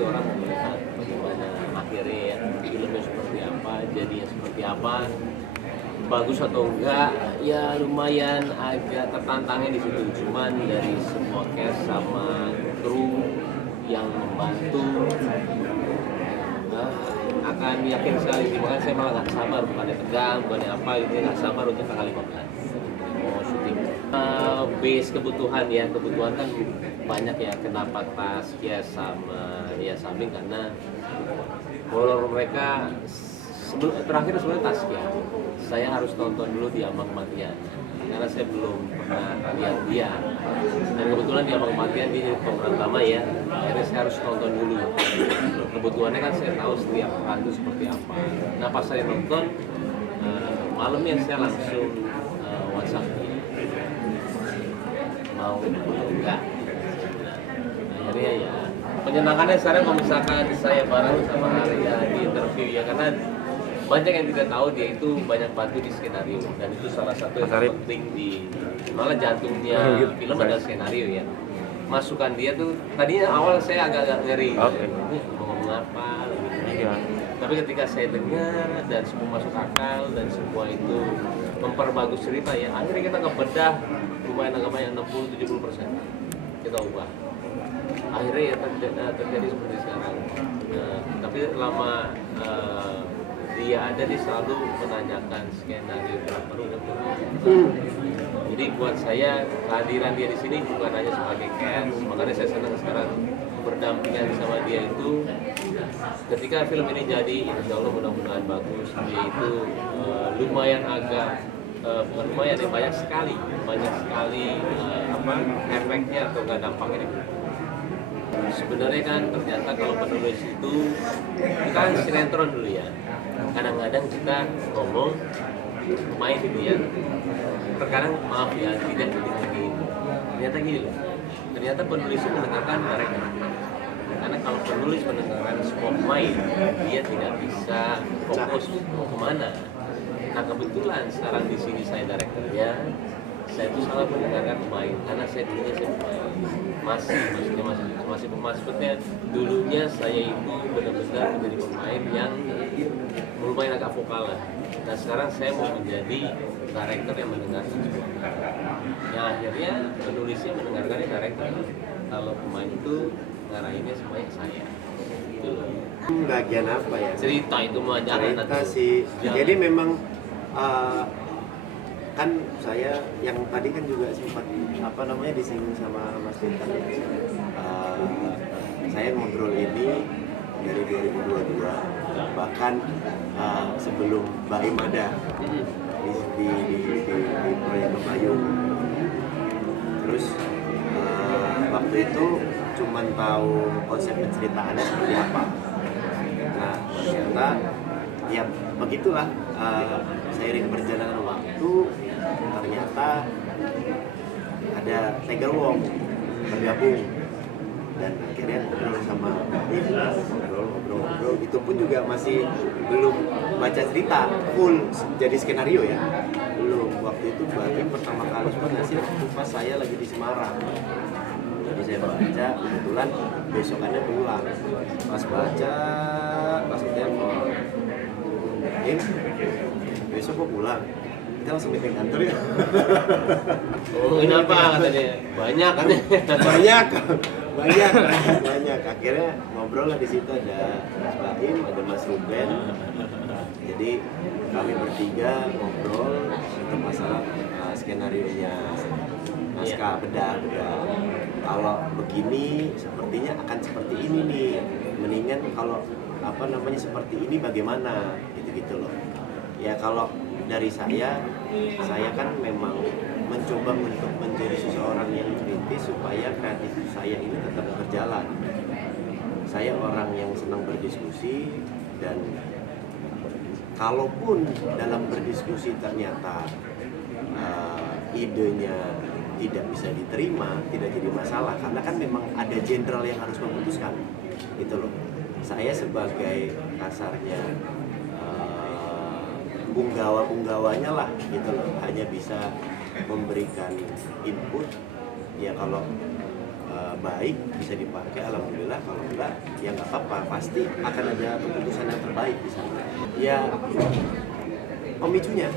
pasti orang mau melihat bagaimana akhirnya ya, filmnya seperti apa, jadinya seperti apa, bagus atau enggak, ya lumayan agak tertantangnya di situ. Cuman dari semua cast sama kru yang membantu akan yakin sekali sih, makanya saya malah nggak sabar, bukannya tegang, bukannya apa gitu, nggak sabar untuk tanggal 15 mau syuting. Base kebutuhan ya, kebutuhan kan banyak ya, kenapa Tasya sama ya Samin, karena horor mereka terakhir sebenarnya Tasya, saya harus nonton dulu di Ambang Kematian karena saya belum pernah lihat dia, dan kebetulan di Ambang Kematian dia jadi pemeran utama ya, akhirnya saya harus nonton dulu. Kebutuhannya kan saya tahu setiap peran itu seperti apa. Nah pas saya nonton malamnya saya langsung WhatsApp dia, mau atau enggak. Akhirnya ya penyenangannya sekarang kalau misalkan saya bareng sama Arya di interview ya, karena banyak yang tidak tahu dia itu banyak bantu di skenario, dan itu salah satu yang penting di malah jantungnya film adalah skenario ya. Masukan dia tuh tadinya awal saya agak ngeri, mau ngomong apa gitu. Tapi ketika saya dengar dan semua masuk akal dan semua itu memperbagus cerita ya, akhirnya kita ngebedah lumayan agak banyak 60-70% kita ubah. Akhirnya ya terjadi seperti sekarang. Tapi lama dia ada, dia selalu menanyakan skenario baru. Jadi buat saya kehadiran dia di sini bukan hanya sebagai cast, makanya saya senang sekarang berdampingan sama dia itu. Ketika film ini jadi, insya Allah mudah-mudahan bagus. Dia itu lumayan agak bukan lumayan ya, banyak sekali efeknya atau nggak dampaknya. Sebenarnya kan ternyata kalau penulis itu kita kan sinetron dulu ya, kadang-kadang kita ngomong main gitu ya, terkadang maaf ya tidak begini. Ternyata gini loh, ternyata penulis itu mendengarkan mereka, karena kalau penulis mendengarkan semua pemain dia tidak bisa fokus mau kemana. Nah kebetulan sekarang di sini saya direkturnya, saya itu salah mendengarkan pemain karena saya dulunya saya pemain, maksudnya dulunya saya itu benar-benar menjadi pemain yang lumayan agak vokal lah. Nah sekarang saya mau menjadi director yang mendengarkan semua. Ya akhirnya penulisnya mendengarkan director, kalau pemain itu ngarahinnya semuanya saya. Gitu loh. Bagian apa ya? Cerita itu mah jangan cerita sih. Jadi memang kan saya yang tadi kan juga sempat disinggung sama Mas Bintang ya. Saya ngobrol ini dari 2022, bahkan sebelum Mbak Im ada di proyek Payung. Terus waktu itu cuman tahu konsep penceritaannya seperti apa. Nah ternyata ya begitulah, seiring perjalanan waktu ternyata ada Tiger Wong bergabung, dan akhirnya ngobrol sama ngobrol itu pun juga masih belum baca cerita full jadi skenario ya, belum. Waktu itu berarti pertama kali cuma ngasih waktu pas saya lagi di Semarang. Jadi saya baca, kebetulan besokannya pulang, pas baca langsung telepon, besok kok pulang? Kita langsung meeting kantor ya. Oh, kenapa katanya? Banyak kan? banyak. Akhirnya ngobrol lah di situ, ada Mas Baim, ada Mas Ruben. Jadi kami bertiga ngobrol untuk masalah skenario-nya, naskah bedah. Kalau begini sepertinya akan seperti ini nih. Mendingan kalau seperti ini bagaimana? Gitu loh. Ya kalau dari saya kan memang mencoba untuk menjadi seseorang yang kritis supaya kreatif saya ini tetap berjalan. Saya orang yang senang berdiskusi, dan kalaupun dalam berdiskusi ternyata idenya tidak bisa diterima, tidak jadi masalah, karena kan memang ada jenderal yang harus memutuskan. Gitu loh. Saya sebagai kasarnya punggawanya lah gitu loh, hanya bisa memberikan input ya, kalau baik bisa dipakai alhamdulillah. alhamdulillah, kalau enggak ya nggak apa-apa, pasti akan ada keputusan yang terbaik di sana. Ya pemicunya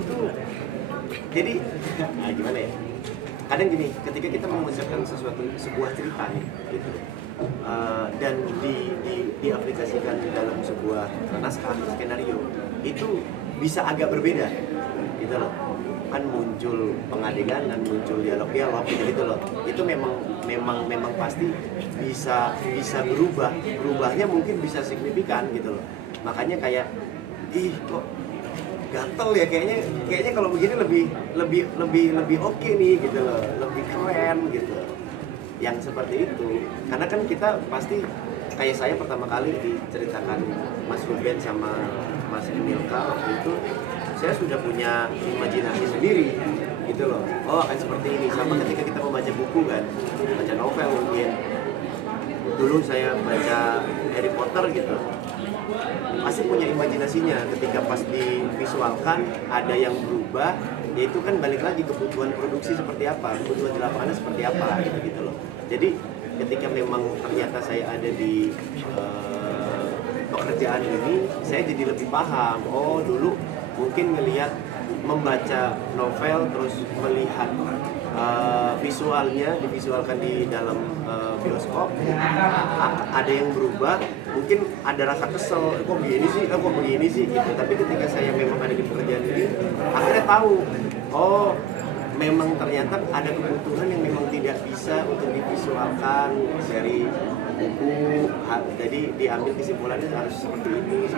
itu jadi gimana ya, kadang gini, ketika kita mengucapkan sebuah cerita nih gitu, dan diaplikasikan di dalam sebuah naskah skenario itu bisa agak berbeda gitu loh, kan muncul pengadegan dan muncul dialog gitu loh, itu memang pasti bisa berubahnya mungkin bisa signifikan gitu loh. Makanya kayak kok gatel ya, kayaknya kalau begini lebih oke nih gitu loh, lebih keren gitu, yang seperti itu. Karena kan kita pasti, kayak saya pertama kali diceritakan Mas Ruben sama Mas Emilka waktu itu, saya sudah punya imajinasi sendiri gitu loh, oh akan seperti ini. Sama ketika kita membaca buku kan, baca novel mungkin, dulu saya baca Harry Potter gitu, pasti punya imajinasinya. Ketika pas divisualkan ada yang berubah, yaitu kan balik lagi kebutuhan produksi seperti apa, kebutuhan di lapangannya seperti apa gitu loh. Jadi ketika memang ternyata saya ada di pekerjaan ini, saya jadi lebih paham. Oh dulu mungkin ngelihat, membaca novel terus melihat visualnya divisualkan di dalam bioskop, ada yang berubah, mungkin ada rasa kesel, kok begini sih gitu. Tapi ketika saya memang ada di pekerjaan ini, akhirnya tahu, oh memang ternyata ada kebutuhan yang memang tidak bisa untuk divisualkan dari buku, jadi diambil kesimpulannya harus seperti ini